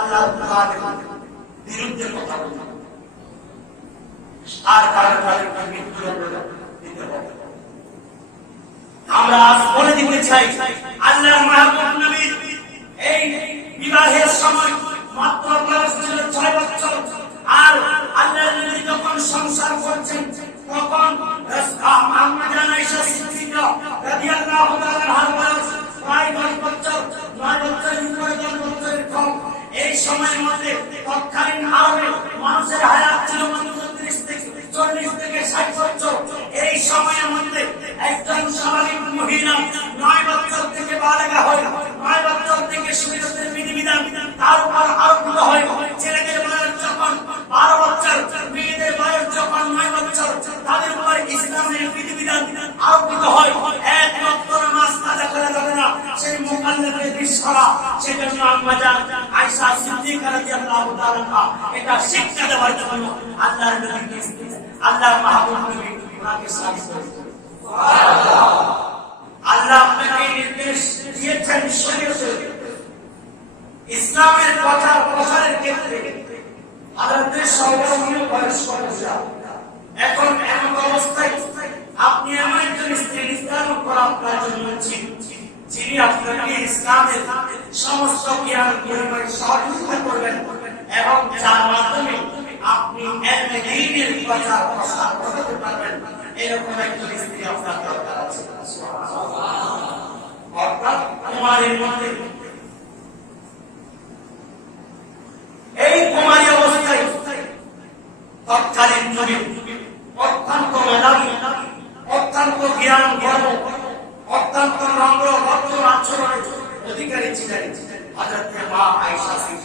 কোরআনের বিরুদ্ধে কথা আর কারও কারও মৃত্যুদণ্ড আমরা আজ বলে দিতে চাই আল্লাহ মাহবুব নবীর এই বিবাহের সময় এই সময়ের মধ্যে তৎকালীন আরবে মানুষের হায়াত ছিল মাত্র ত্রিশ থেকে চল্লিশ থেকে ষাট বছর। এই সময়ের মধ্যে একজন স্বাভাবিক মহিলা নয় বছর থেকে বালেগা হয়, নয় বছর থেকে বিধিবিধান তার উপর হয় ছেলেদের বয়স যখন বারো বছর, মেয়েদের বয়স যখন নয় বছর, তাদের উপর ইসলামের বিধিবিধান আরোপিত হয়। রাদিয়াল্লাহু তাআলা এটা শিক্ষা দেওয়ার জন্য আল্লাহর নবীকে আল্লাহ মাহবুব নবী ওনাকে সাহায্য করেছেন আল্লাহ আপনাকে নির্দেশ দিয়েছেন শরীয়তে ইসলামের কথা প্রচারের ক্ষেত্রে ভারতের সর্বনিম্ন বয়স সমস্যা এখন এমন অবস্থায় আপনি এমন একজন স্ত্রী ইসলাম করা আপনার জন্য যিনি আপনাকে ইসলামের সমস্ত জ্ঞান বিনিময় সহযোগিতা করবেন এবং যার মাধ্যমে আপনি দ্বীনের প্রচার প্রসার করতে পারবেন। এরকম একজন স্ত্রী আপনার দরকার আছে। অর্থাৎ মধ্যে এই কুমারী অবস্থায় তৎকালীন নবী a